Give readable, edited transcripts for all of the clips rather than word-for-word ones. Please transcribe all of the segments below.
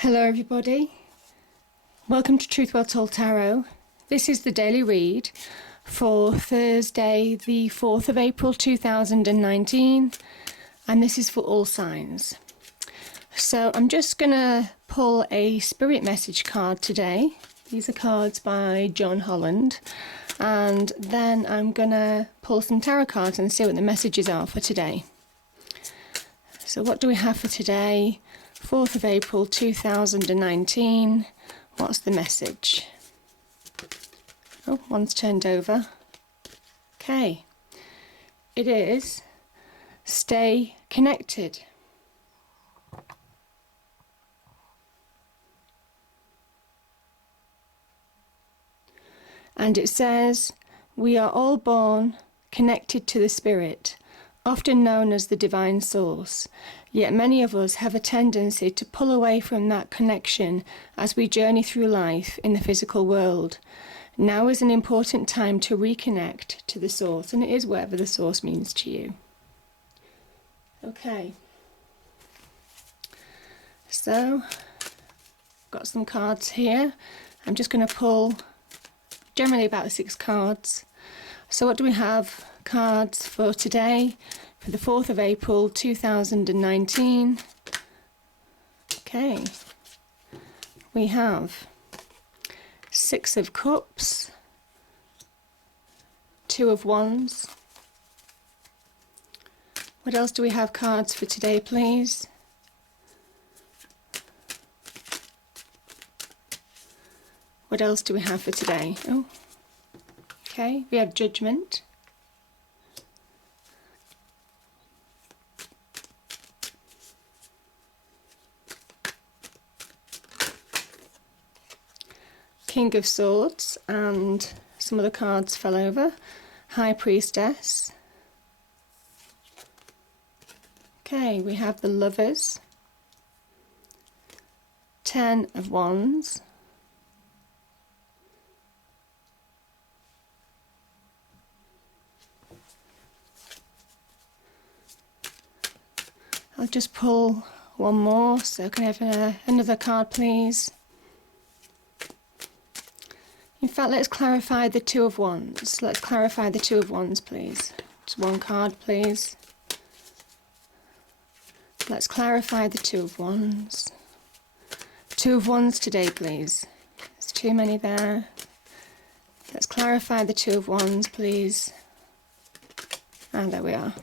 Hello everybody, welcome to Truth Well Told Tarot. This is the daily read for Thursday the 4th of April 2019, and this is for all signs. So I'm just going to pull a spirit message card today. These are cards by John Holland, and then I'm going to pull some tarot cards and see what the messages are for today. So what do we have for today? 4th of April 2019. What's the message? Oh, one's turned over. Okay. It is stay connected. And it says, we are all born connected to the Spirit, often known as the divine source. Yet many of us have a tendency to pull away from that connection as we journey through life in the physical world. Now is an important time to reconnect to the source, and it is whatever the source means to you. Okay. So, got some cards here. I'm just going to pull generally about 6 cards. So what do we have? Cards for today, for the 4th of April 2019. Okay, we have 6 of Cups, 2 of Wands. What else do we have cards for today, please? What else do we have for today? Oh, okay, we have Judgement. King of Swords, and some of the cards fell over. High Priestess. Okay, we have the Lovers. 10 of Wands. I'll just pull one more, so can I have another card, please? In fact, let's clarify the 2 of Wands. Let's clarify the 2 of Wands, please. Just one card, please. Let's clarify the 2 of Wands. 2 of Wands today, please. There's too many there. Let's clarify the 2 of Wands, please. And there we are.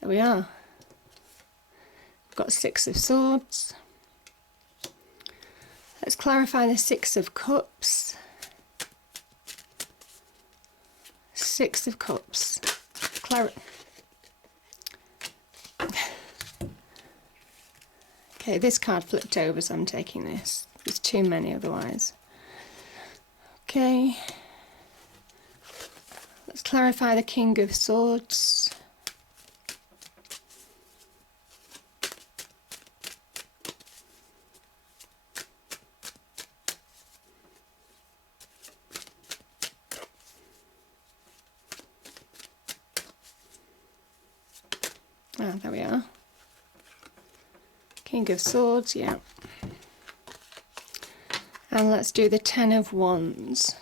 There we are. We've got 6 of Swords. Let's clarify the 6 of Cups. 6 of Cups. Okay, this card flipped over, so I'm taking this. There's too many otherwise. Okay. Let's clarify the King of Swords. Ah, there we are. King of Swords, yeah. And let's do the 10 of Wands.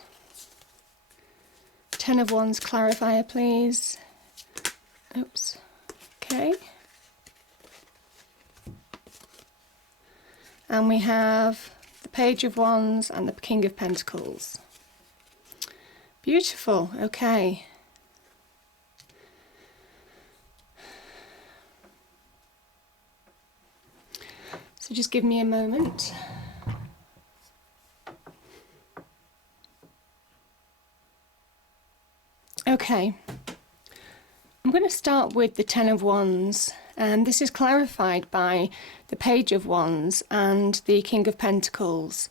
10 of Wands clarifier, please. Oops. Okay. And we have the Page of Wands and the King of Pentacles. Beautiful. Okay. So just give me a moment. Okay, I'm going to start with the 10 of Wands, and this is clarified by the Page of Wands and the King of Pentacles.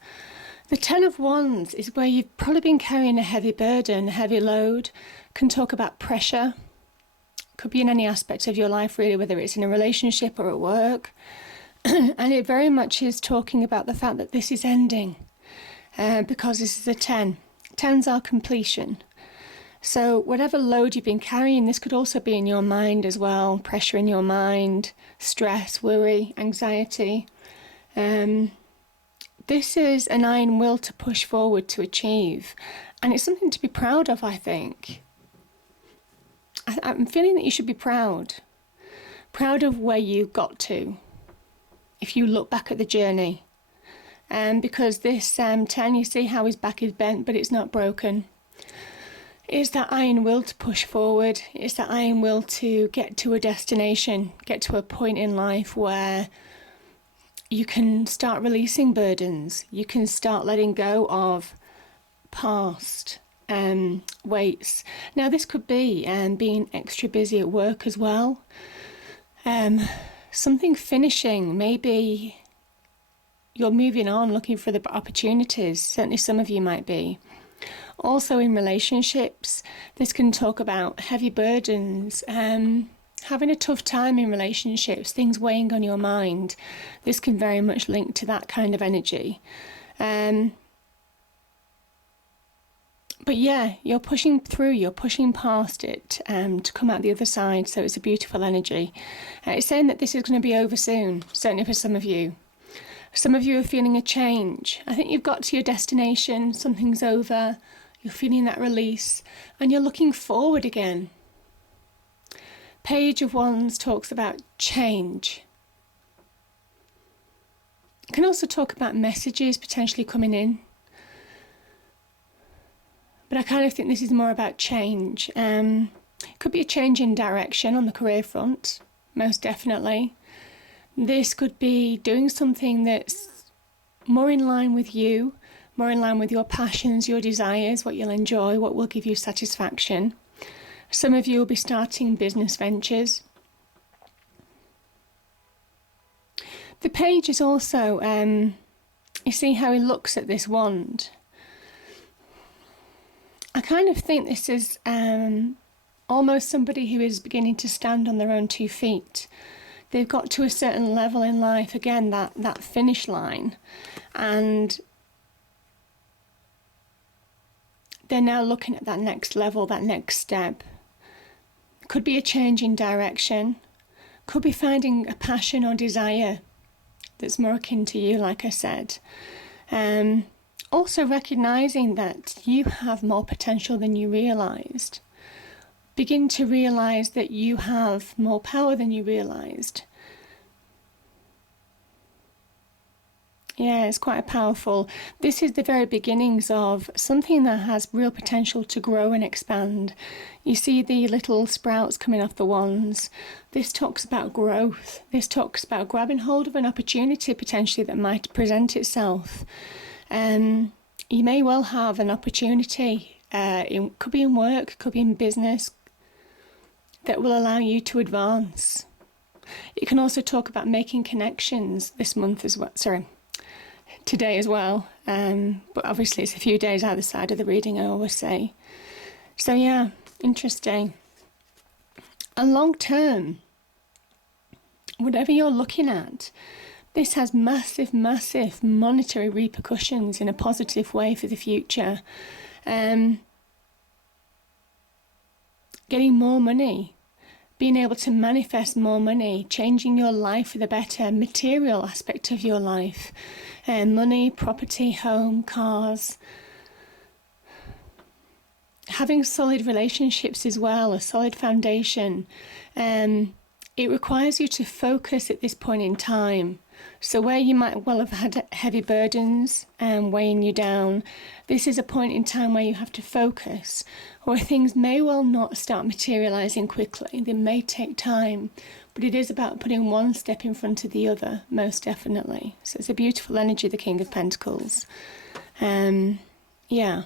The 10 of Wands is where you've probably been carrying a heavy burden, a heavy load. Can talk about pressure. Could be in any aspect of your life really, whether it's in a relationship or at work. And it very much is talking about the fact that this is ending, because this is a 10. 10s are completion. So whatever load you've been carrying, this could also be in your mind as well. Pressure in your mind, stress, worry, anxiety. This is an iron will to push forward to achieve. And it's something to be proud of, I think. I'm feeling that you should be proud. Proud of where you got to, if you look back at the journey. Because this 10, you see how his back is bent, but it's not broken. It's that iron will to push forward. It's that iron will to get to a destination, get to a point in life where you can start releasing burdens. You can start letting go of past weights. Now, this could be being extra busy at work as well. Something finishing. Maybe you're moving on, looking for the opportunities. Certainly some of you might be. Also in relationships, this can talk about heavy burdens, having a tough time in relationships, things weighing on your mind. This can very much link to that kind of energy. But yeah, you're pushing through, you're pushing past it to come out the other side, so it's a beautiful energy. It's saying that this is going to be over soon, certainly for some of you. Some of you are feeling a change. I think you've got to your destination, something's over, you're feeling that release, and you're looking forward again. Page of Wands talks about change. It can also talk about messages potentially coming in. But I kind of think this is more about change. It could be a change in direction on the career front, most definitely. This could be doing something that's more in line with you, more in line with your passions, your desires, what you'll enjoy, what will give you satisfaction. Some of you will be starting business ventures. The page is also, you see how he looks at this wand. I kind of think this is almost somebody who is beginning to stand on their own 2 feet. They've got to a certain level in life, again, that finish line, and they're now looking at that next level, that next step. Could be a change in direction, could be finding a passion or desire that's more akin to you, like I said. Also recognising that you have more potential than you realised. Begin to realise that you have more power than you realised. Yeah, it's quite powerful. This is the very beginnings of something that has real potential to grow and expand. You see the little sprouts coming off the wands. This talks about growth. This talks about grabbing hold of an opportunity potentially that might present itself. You may well have an opportunity, could be in work, could be in business, that will allow you to advance. It can also talk about making connections this month as well, today as well, but obviously it's a few days either side of the reading, I always say. So yeah, interesting. And long term, whatever you're looking at, this has massive, massive monetary repercussions in a positive way for the future. Getting more money, being able to manifest more money, changing your life for the better, material aspect of your life. Money, property, home, cars. Having solid relationships as well, a solid foundation. It requires you to focus at this point in time. So where you might well have had heavy burdens weighing you down, this is a point in time where you have to focus, where things may well not start materialising quickly. They may take time, but it is about putting one step in front of the other, most definitely. So it's a beautiful energy, the King of Pentacles. Yeah.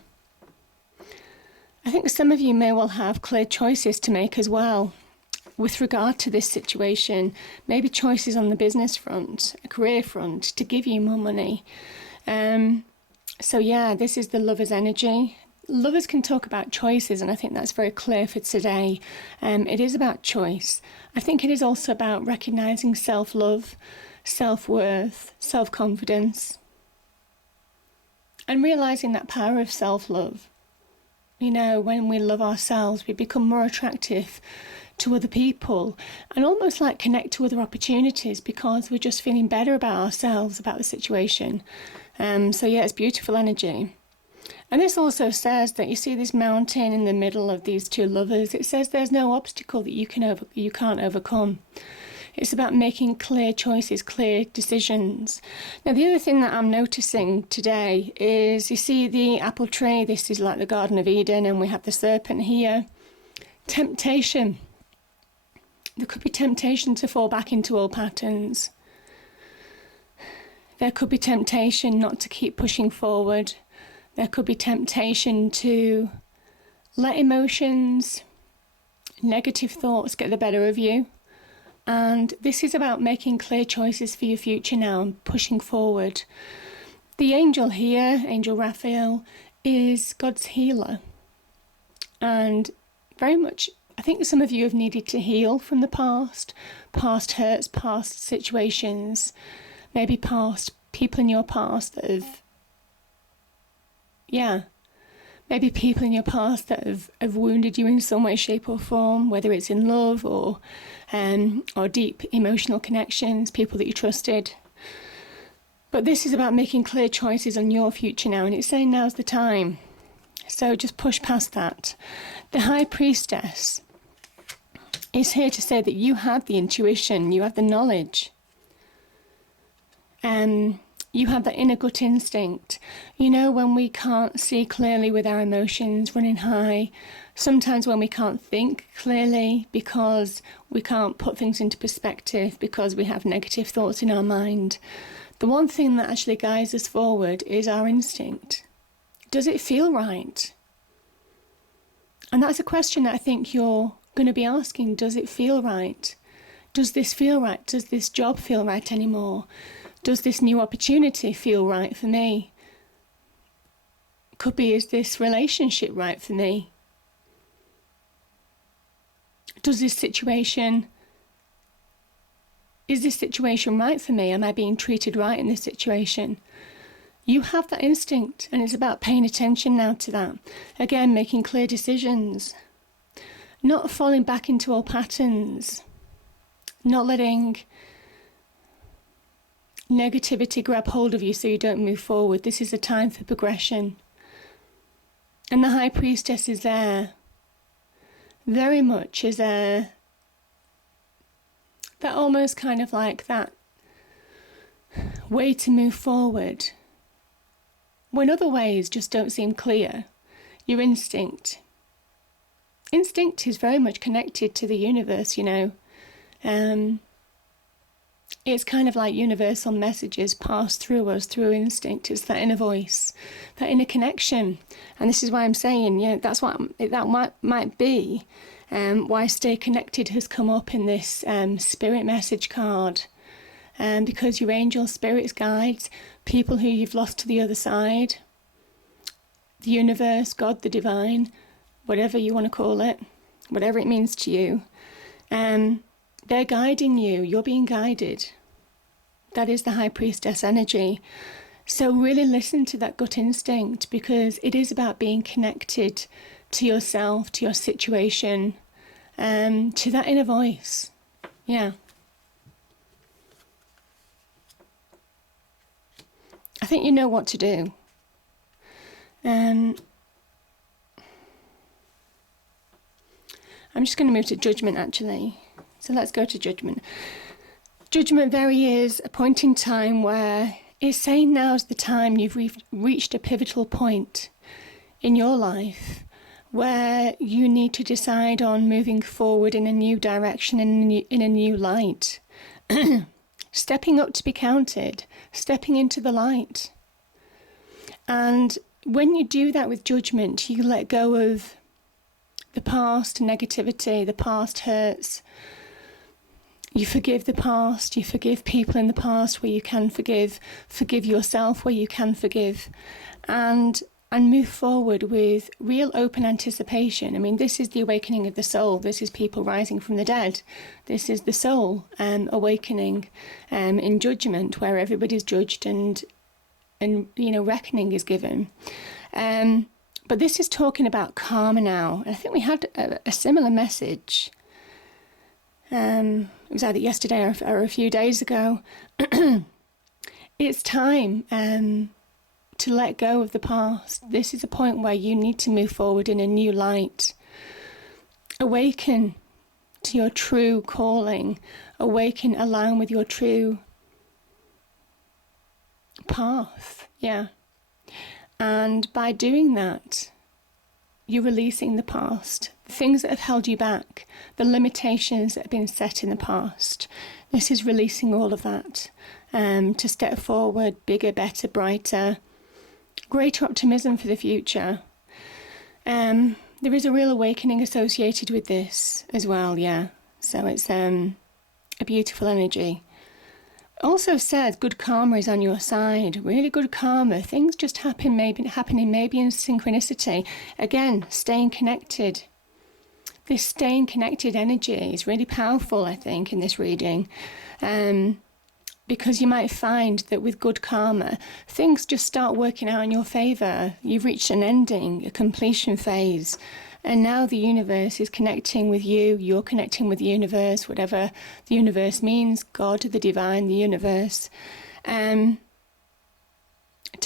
I think some of you may well have clear choices to make as well. With regard to this situation, maybe choices on the business front, a career front, to give you more money. So yeah, this is the Lover's energy. Lovers can talk about choices, and I think that's very clear for today. It is about choice. I think it is also about recognising self-love, self-worth, self-confidence, and realising that power of self-love. You know, when we love ourselves, we become more attractive to other people and almost like connect to other opportunities because we're just feeling better about ourselves, about the situation. So yeah, it's beautiful energy. And this also says that you see this mountain in the middle of these two lovers. It says there's no obstacle that you can't overcome. It's about making clear choices, clear decisions. Now, the other thing that I'm noticing today is you see the apple tree. This is like the Garden of Eden, and we have the serpent here. Temptation. There could be temptation to fall back into old patterns. There could be temptation not to keep pushing forward. There could be temptation to let emotions, negative thoughts get the better of you. And this is about making clear choices for your future now and pushing forward. The angel here, Angel Raphael, is God's healer. And very much, I think some of you have needed to heal from the past hurts, past situations, maybe past people in your past that have, maybe people in your past that have wounded you in some way, shape or form, whether it's in love or deep emotional connections, people that you trusted. But this is about making clear choices on your future now, and it's saying now's the time. So just push past that. The High Priestess is here to say that you have the intuition, you have the knowledge. You have that inner gut instinct. You know, when we can't see clearly with our emotions running high, sometimes when we can't think clearly because we can't put things into perspective because we have negative thoughts in our mind, the one thing that actually guides us forward is our instinct. Does it feel right? And that's a question that I think you're going to be asking. Does it feel right? Does this feel right? Does this job feel right anymore? Does this new opportunity feel right for me? Could be, is this relationship right for me? Is this situation right for me? Am I being treated right in this situation? You have that instinct, and it's about paying attention now to that. Again, making clear decisions. Not falling back into old patterns. Not letting negativity grab hold of you so you don't move forward. This is a time for progression. And the High Priestess is there. Very much is there. That almost kind of like that way to move forward. When other ways just don't seem clear. Your instinct. Instinct is very much connected to the universe, you know. It's kind of like universal messages pass through us through instinct. It's that inner voice, that inner connection. And this is why I'm saying, you know, that's what that might be why Stay Connected has come up in this spirit message card. Because your angels, spirits, guides, people who you've lost to the other side, the universe, God, the divine, whatever you want to call it, whatever it means to you, they're guiding you. You're being guided. That is the High Priestess energy. So really listen to that gut instinct, because it is about being connected to yourself, to your situation, to that inner voice. Yeah. I think you know what to do. I'm just going to move to Judgment, actually. So let's go to Judgment. Judgment very is a point in time where it's saying now's the time. You've reached a pivotal point in your life where you need to decide on moving forward in a new direction, in a new light. Stepping up to be counted, stepping into the light. And when you do that with Judgment, you let go of the past negativity, the past hurts. You forgive the past, you forgive people in the past where you can forgive yourself where you can forgive, and move forward with real open anticipation. I mean, this is the awakening of the soul. This is people rising from the dead. This is the soul awakening in Judgment, where everybody's judged and you know, reckoning is given. But this is talking about karma now. And I think we had a similar message. It was either yesterday or a few days ago. It's time to let go of the past. This is a point where you need to move forward in a new light. Awaken to your true calling. Awaken, align with your true path. Yeah. And by doing that, you're releasing the past, the things that have held you back, the limitations that have been set in the past. This is releasing all of that to step forward, bigger, better, brighter, greater optimism for the future. There is a real awakening associated with this as well, yeah. So it's a beautiful energy. Also says good karma is on your side. Really good karma. Things just happening maybe in synchronicity. Again, staying connected. This staying connected energy is really powerful, I think, in this reading. Because you might find that with good karma, things just start working out in your favour. You've reached an ending, a completion phase. And now the universe is connecting with you, you're connecting with the universe, whatever the universe means, God, the divine, the universe, to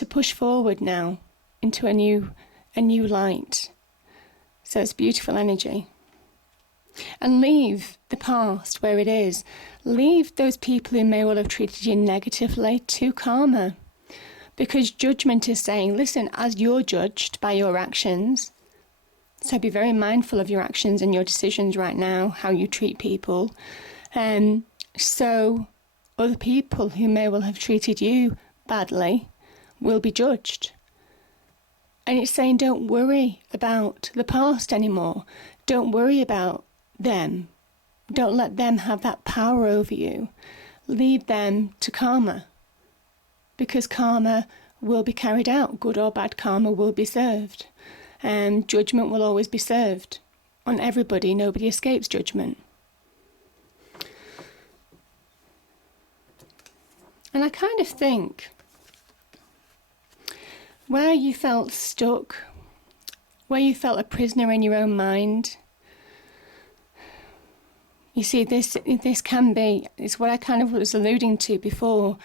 push forward now into a new light. So it's beautiful energy. And leave the past where it is. Leave those people who may well have treated you negatively to karma. Because judgment is saying, listen, as you're judged by your actions, so be very mindful of your actions and your decisions right now, how you treat people. So other people who may well have treated you badly will be judged. And it's saying don't worry about the past anymore. Don't worry about them. Don't let them have that power over you. Leave them to karma. Because karma will be carried out. Good or bad karma will be served. Judgment will always be served on everybody. Nobody escapes judgment. And I kind of think where you felt stuck, where you felt a prisoner in your own mind, you see, this can be, it's what I kind of was alluding to before,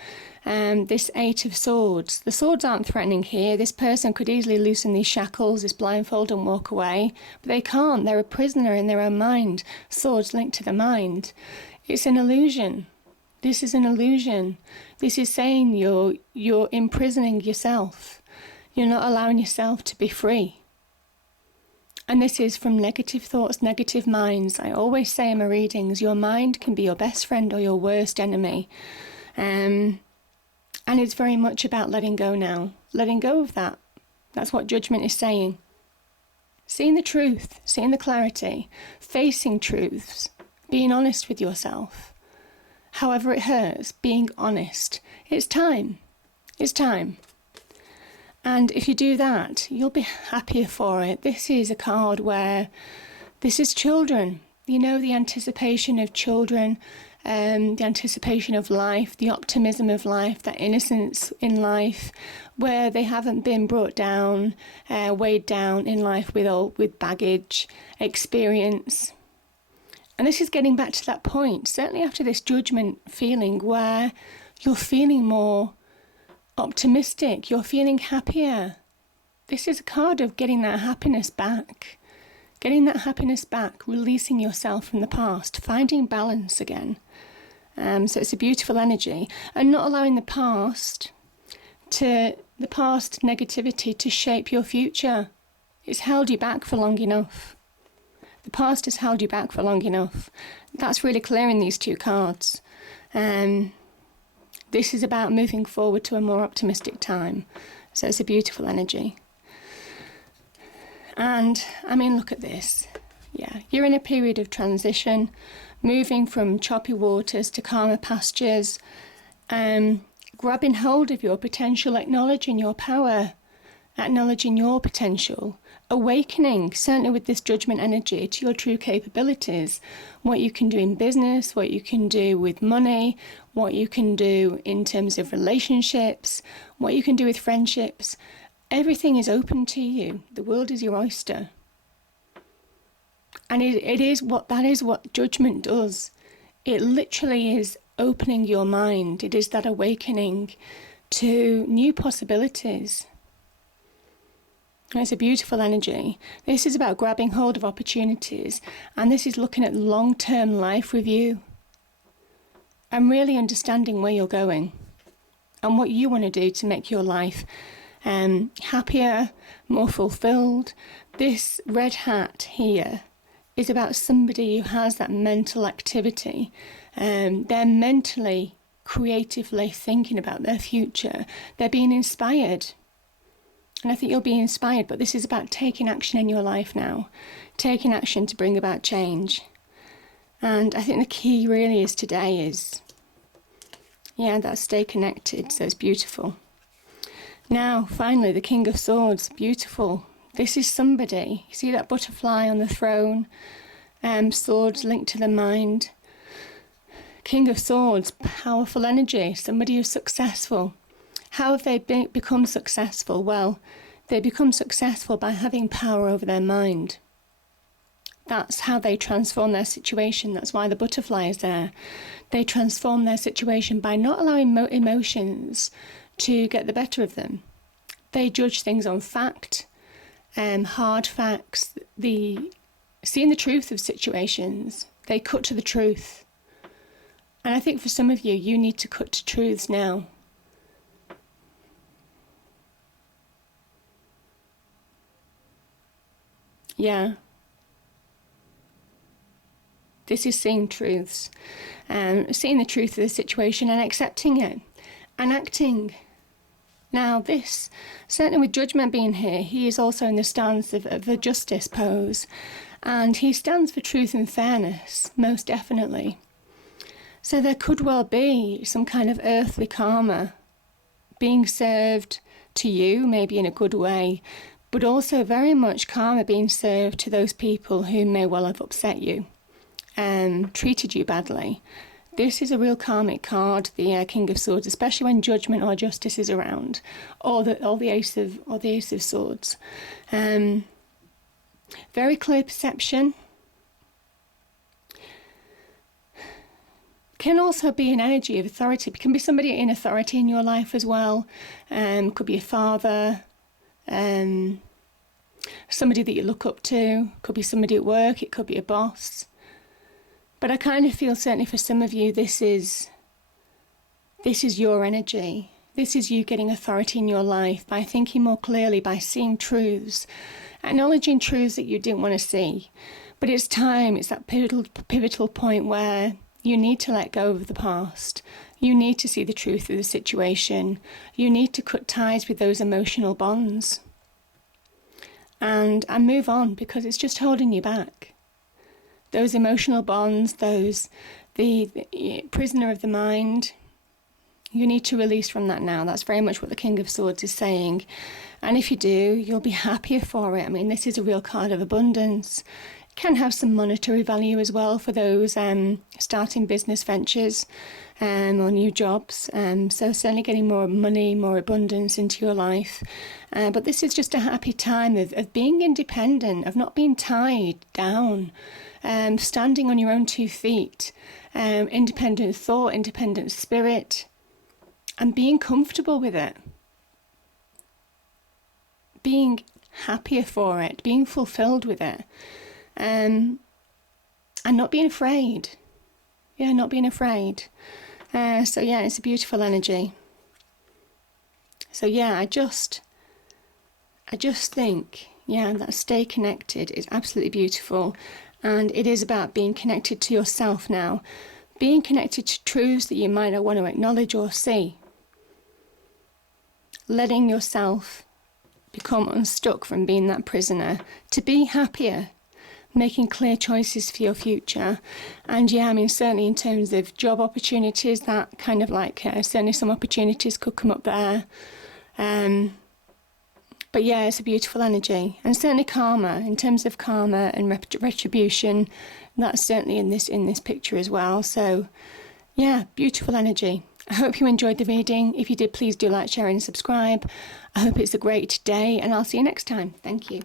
this Eight of Swords. The swords aren't threatening here. This person could easily loosen these shackles, this blindfold, and walk away. But they can't. They're a prisoner in their own mind. Swords linked to the mind. It's an illusion. This is an illusion. This is saying you're imprisoning yourself. You're not allowing yourself to be free. And this is from negative thoughts, negative minds. I always say in my readings, your mind can be your best friend or your worst enemy. And it's very much about letting go now. Letting go of that. That's what judgment is saying. Seeing the truth, seeing the clarity, facing truths, being honest with yourself. However it hurts, being honest. It's time. It's time. And if you do that, you'll be happier for it. This is a card where this is children. You know, the anticipation of children, the anticipation of life, the optimism of life, that innocence in life, where they haven't been brought down, weighed down in life with baggage, experience. And this is getting back to that point, certainly after this judgment feeling, where you're feeling more optimistic, you're feeling happier. This is a card of getting that happiness back. Getting that happiness back, releasing yourself from the past, finding balance again. So it's a beautiful energy. And not allowing the past negativity to shape your future. It's held you back for long enough. The past has held you back for long enough. That's really clear in these two cards. This is about moving forward to a more optimistic time. So it's a beautiful energy. And, I mean, look at this. Yeah, you're in a period of transition, moving from choppy waters to calmer pastures, grabbing hold of your potential, acknowledging your power, acknowledging your potential, awakening, certainly with this judgment energy, to your true capabilities, what you can do in business, what you can do with money, what you can do in terms of relationships, what you can do with friendships, Everything is open to you. The world is your oyster. And that is what judgment does. It literally is opening your mind. It is that awakening to new possibilities. It's a beautiful energy. This is about grabbing hold of opportunities, and this is looking at long-term life review and really understanding where you're going and what you want to do to make your life happier, more fulfilled. This red hat here is about somebody who has that mental activity. They're mentally, creatively thinking about their future. They're being inspired. And I think you'll be inspired, but this is about taking action in your life now. Taking action to bring about change. And I think the key really is today is, that stay connected. So it's beautiful. Now, finally, the King of Swords. Beautiful. This is somebody. You see that butterfly on the throne? Swords linked to the mind. King of Swords, powerful energy. Somebody who's successful. How have they become successful? Well, they become successful by having power over their mind. That's how they transform their situation. That's why the butterfly is there. They transform their situation by not allowing emotions to get the better of them. They judge things on fact, hard facts, seeing the truth of situations. They cut to the truth. And I think for some of you, you need to cut to truths now. Yeah. This is seeing truths, seeing the truth of the situation and accepting it and acting. Now this, certainly with Judgment being here, he is also in the stance of the justice pose, and he stands for truth and fairness, most definitely. So there could well be some kind of earthly karma being served to you, maybe in a good way, but also very much karma being served to those people who may well have upset you and treated you badly. This is a real karmic card, the King of Swords, especially when Judgment or Justice is around, or the Ace of Swords. Very clear perception. Can also be an energy of authority. It can be somebody in authority in your life as well. Could be a father, somebody that you look up to. Could be somebody at work. It could be a boss. But I kind of feel, certainly for some of you, this is your energy. This is you getting authority in your life by thinking more clearly, by seeing truths, acknowledging truths that you didn't want to see. But it's time, it's that pivotal point where you need to let go of the past. You need to see the truth of the situation. You need to cut ties with those emotional bonds. And move on, because it's just holding you back. Those emotional bonds, the prisoner of the mind, you need to release from that now. That's very much what the King of Swords is saying. And if you do, you'll be happier for it. I mean, this is a real card of abundance. It can have some monetary value as well for those starting business ventures or new jobs. So certainly getting more money, more abundance into your life. But this is just a happy time of being independent, of not being tied down. Standing on your own 2 feet, independent thought, independent spirit, and being comfortable with it, being happier for it, being fulfilled with it, and not being afraid. Yeah, not being afraid. So yeah, it's a beautiful energy. So yeah, I just think, that stay connected is absolutely beautiful. And it is about being connected to yourself now, being connected to truths that you might not want to acknowledge or see. Letting yourself become unstuck from being that prisoner, to be happier, making clear choices for your future. And certainly in terms of job opportunities, that kind of certainly some opportunities could come up there. But yeah, it's a beautiful energy. And certainly karma, in terms of karma and retribution, that's certainly in this picture as well. So yeah, beautiful energy. I hope you enjoyed the reading. If you did, please do like, share and subscribe. I hope it's a great day, and I'll see you next time. Thank you.